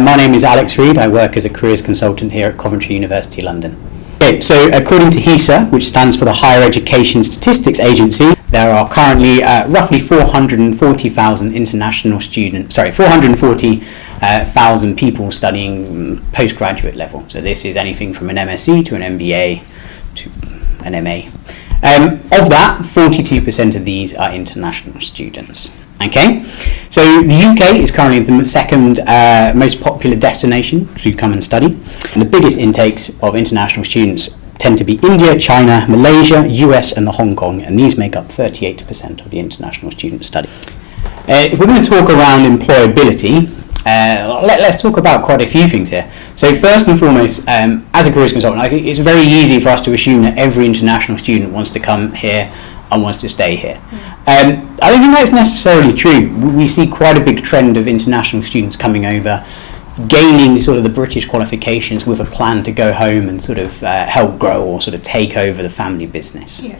My name is Alex Reed. I work as a careers consultant here at Coventry University, London. Okay, so according to HESA, which stands for the Higher Education Statistics Agency, there are currently roughly 440,000 international students, 440,000 people studying postgraduate level. So this is anything from an MSc to an MBA to an MA. Of that, 42% of these are international students. Okay, so the UK is currently the second most popular destination to come and study. And the biggest intakes of international students tend to be India, China, Malaysia, US and the Hong Kong, and these make up 38% of the international student study. If we're going to talk around employability, let's talk about quite a few things here. So first and foremost, as a careers consultant, I think it's very easy for us to assume that every international student wants to come here and wants to stay here. I don't think that's necessarily true. We see quite a big trend of international students coming over, gaining sort of the British qualifications with a plan to go home and sort of help grow or sort of take over the family business. Yeah.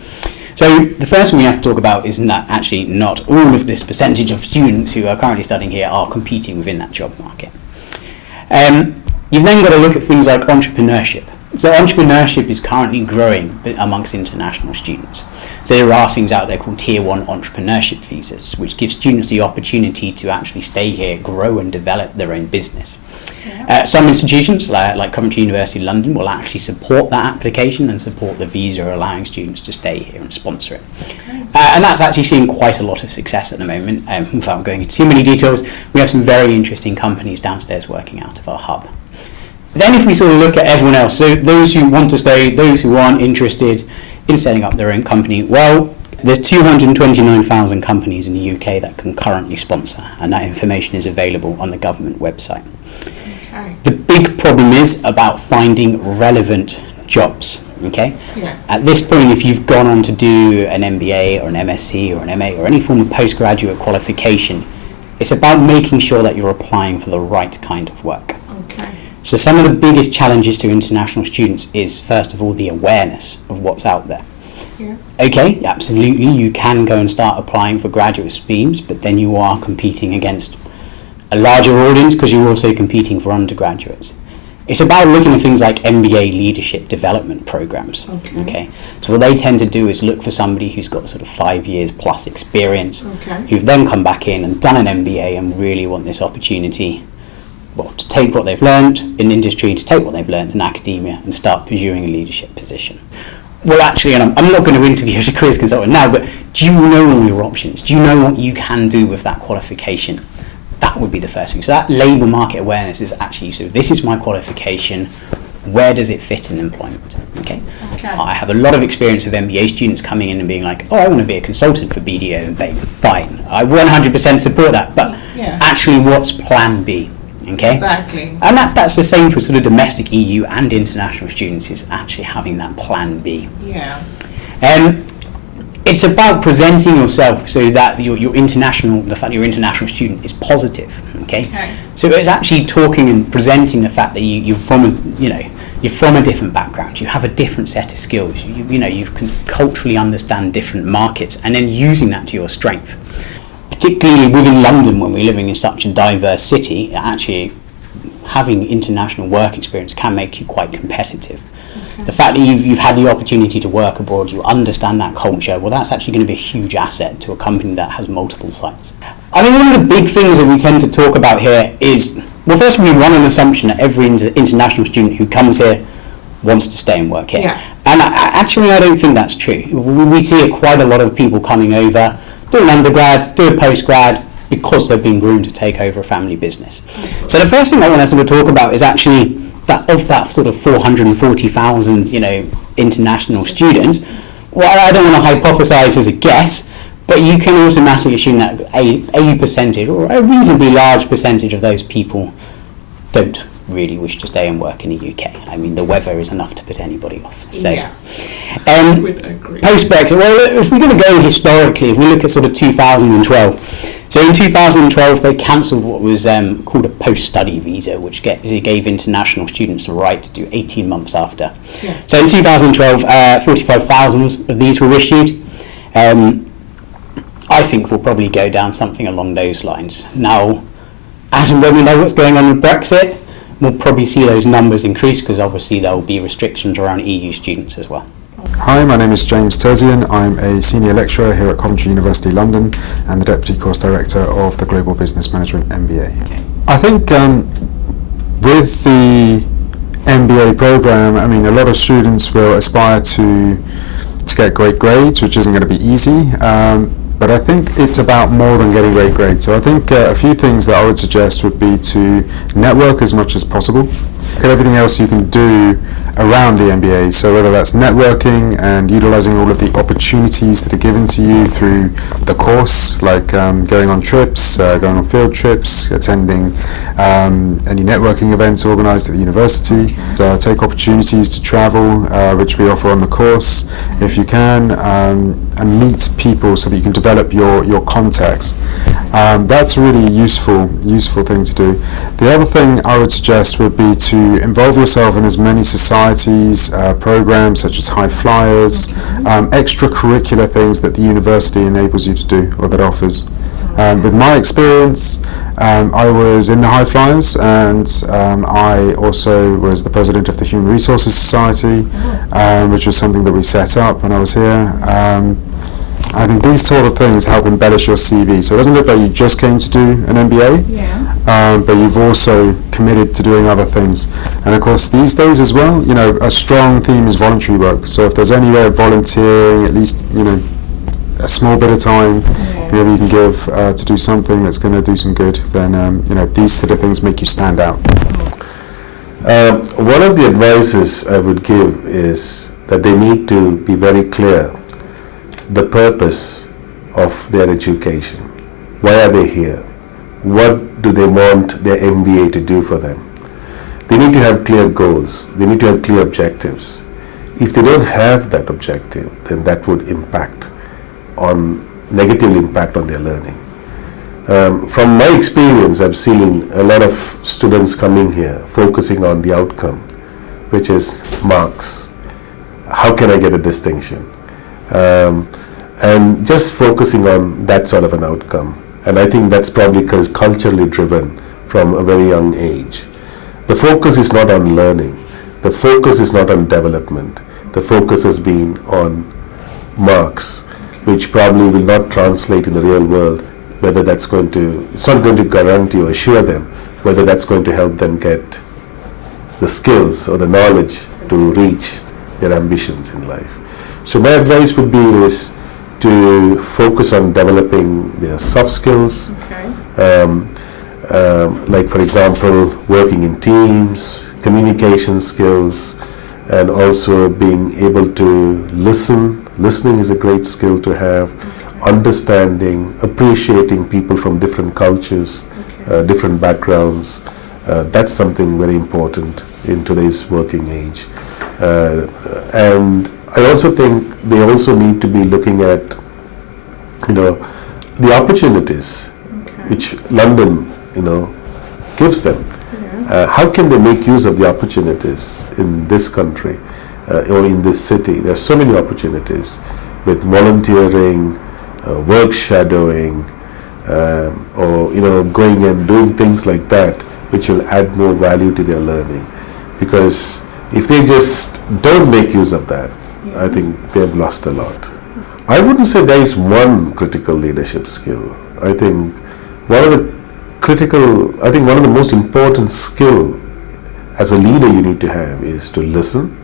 So the first thing we have to talk about is that actually not all of this percentage of students who are currently studying here are competing within that job market. You've then got to look at things like entrepreneurship. So entrepreneurship is currently growing amongst international students. So there are things out there called Tier 1 entrepreneurship visas, which give students the opportunity to actually stay here, grow and develop their own business. Yeah. Some institutions, like Coventry University London, will actually support that application and support the visa, allowing students to stay here and sponsor it. Okay. And that's actually seeing quite a lot of success at the moment. Without going into too many details, we have some very interesting companies downstairs working out of our hub. Then if we sort of look at everyone else, so those who want to stay, those who aren't interested in setting up their own company, well, there's 229,000 companies in the UK that can currently sponsor, and that information is available on the government website. Okay. The big problem is about finding relevant jobs. Okay. Yeah. At this point, if you've gone on to do an MBA or an MSc or an MA or any form of postgraduate qualification, it's about making sure that you're applying for the right kind of work. Okay. So some of the biggest challenges to international students is, first of all, the awareness of what's out there. Yeah. Okay, absolutely, you can go and start applying for graduate schemes, but then you are competing against a larger audience because you're also competing for undergraduates. It's about looking at things like MBA leadership development programs. Okay. So what they tend to do is look for somebody who's got sort of 5 years plus experience, who've then come back in and done an MBA and really want this opportunity, well, to take what they've learned in industry, to take what they've learned in academia and start pursuing a leadership position. Well, actually, and I'm not going to interview as a careers consultant now, but do you know all your options? Do you know what you can do with that qualification? That would be the first thing. So that labour market awareness is actually, so this is my qualification, where does it fit in employment? Okay. I have a lot of experience with MBA students coming in and being like, oh, I want to be a consultant for BDO and BAE. Fine, I 100% support that, but actually what's plan B? Okay. Exactly. And that's the same for sort of domestic EU and international students, is actually having that plan B. Yeah. It's about presenting yourself so that your international, the fact you're an international student is positive. Okay. So it's actually talking and presenting the fact that you're from a different background. You have a different set of skills. You can culturally understand different markets, and then using that to your strength. Particularly within London, when we're living in such a diverse city, actually having international work experience can make you quite competitive. Okay. The fact that you've had the opportunity to work abroad, you understand that culture, well, that's actually going to be a huge asset to a company that has multiple sites. I mean, one of the big things that we tend to talk about here is, well, first we run an assumption that every international student who comes here wants to stay and work here. Yeah. And I don't think that's true. We see quite a lot of people coming over, do an undergrad, do a postgrad, because they've been groomed to take over a family business. So the first thing I want to sort of talk about is actually that of that sort of 440,000, international students. Well, I don't want to hypothesize as a guess, but you can automatically assume that a percentage or a reasonably large percentage of those people don't really wish to stay and work in the UK. I mean, the weather is enough to put anybody off. So, I would agree. Post-Brexit, well, if we're going to go historically, if we look at sort of 2012, so in 2012 they cancelled what was called a post-study visa, which gave international students the right to do 18 months after. Yeah. So in 2012, 45,000 of these were issued. I think we'll probably go down something along those lines. Now, as and when we know what's going on with Brexit, we'll probably see those numbers increase because obviously there will be restrictions around EU students as well. Hi, my name is James Terzian. I'm a senior lecturer here at Coventry University London and the Deputy Course Director of the Global Business Management MBA. Okay. I think with the MBA program, I mean, a lot of students will aspire to get great grades, which isn't going to be easy. But I think it's about more than getting great grades. So I think a few things that I would suggest would be to network as much as possible. Look at everything else you can do around the MBA. So whether that's networking and utilizing all of the opportunities that are given to you through the course, like going on trips, going on field trips, attending any networking events organized at the university. Take opportunities to travel, which we offer on the course if you can, and meet people so that you can develop your contacts. That's a really useful thing to do. The other thing I would suggest would be to involve yourself in as many societies, programs such as High Flyers, extracurricular things that the university enables you to do or that offers. With my experience, I was in the High Flyers, and I also was the president of the Human Resources Society, which was something that we set up when I was here. I think these sort of things help embellish your CV. So it doesn't look like you just came to do an MBA, but you've also committed to doing other things. And of course, these days as well, you know, a strong theme is voluntary work. So if there's any way of volunteering, at least, you know, a small bit of time, you know, that you can give to do something that's going to do some good, then you know, these sort of things make you stand out. One of the advices I would give is that they need to be very clear the purpose of their education. Why are they here? What do they want their MBA to do for them? They need to have clear goals. They need to have clear objectives. If they don't have that objective, then that would negatively impact on their learning. From my experience, I've seen a lot of students coming here focusing on the outcome, which is marks. How can I get a distinction? And just focusing on that sort of an outcome. And I think that's probably culturally driven from a very young age. The focus is not on learning. The focus is not on development. The focus has been on marks, which probably will not translate in the real world, whether that's going to, it's not going to guarantee or assure them whether that's going to help them get the skills or the knowledge to reach their ambitions in life. So my advice would be is to focus on developing their soft skills, like for example, working in teams, communication skills, and also being able to listen. Listening is a great skill to have. Understanding, appreciating people from different cultures, different backgrounds. That's something very important in today's working age. And I also think they also need to be looking at, you know, the opportunities which London, you know, gives them. How can they make use of the opportunities in this country or in this city? There are so many opportunities with volunteering, work shadowing, or, you know, going and doing things like that, which will add more value to their learning. Because if they just don't make use of that, I think they've lost a lot. I wouldn't say there is one critical leadership skill. I think one of the most important skill as a leader you need to have is to listen,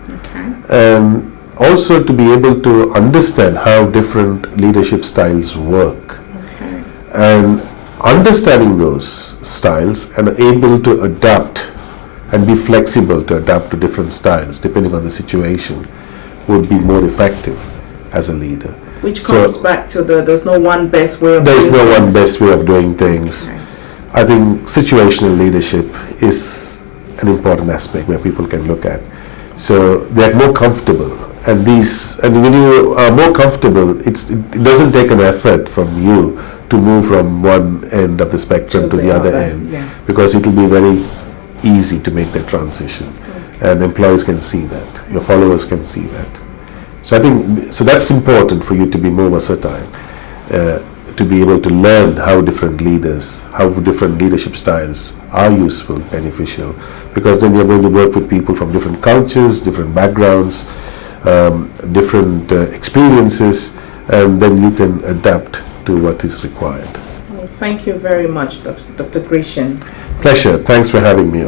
and also to be able to understand how different leadership styles work. And understanding those styles and able to adapt and be flexible to adapt to different styles depending on the situation would be more effective as a leader. Which comes back to there's no one best way of doing things. There's no one best way of doing things. I think situational leadership is an important aspect where people can look at. So they're more comfortable, and when you are more comfortable, it doesn't take an effort from you to move from one end of the spectrum to the other end, because it will be very easy to make that transition, and employees can see that, your followers can see that. So I think that's important for you to be more versatile, to be able to learn how different leadership styles are useful, beneficial, because then you're going to work with people from different cultures, different backgrounds, different experiences, and then you can adapt to what is required. Well, thank you very much, Dr. Grecian. Pleasure. Thanks for having me.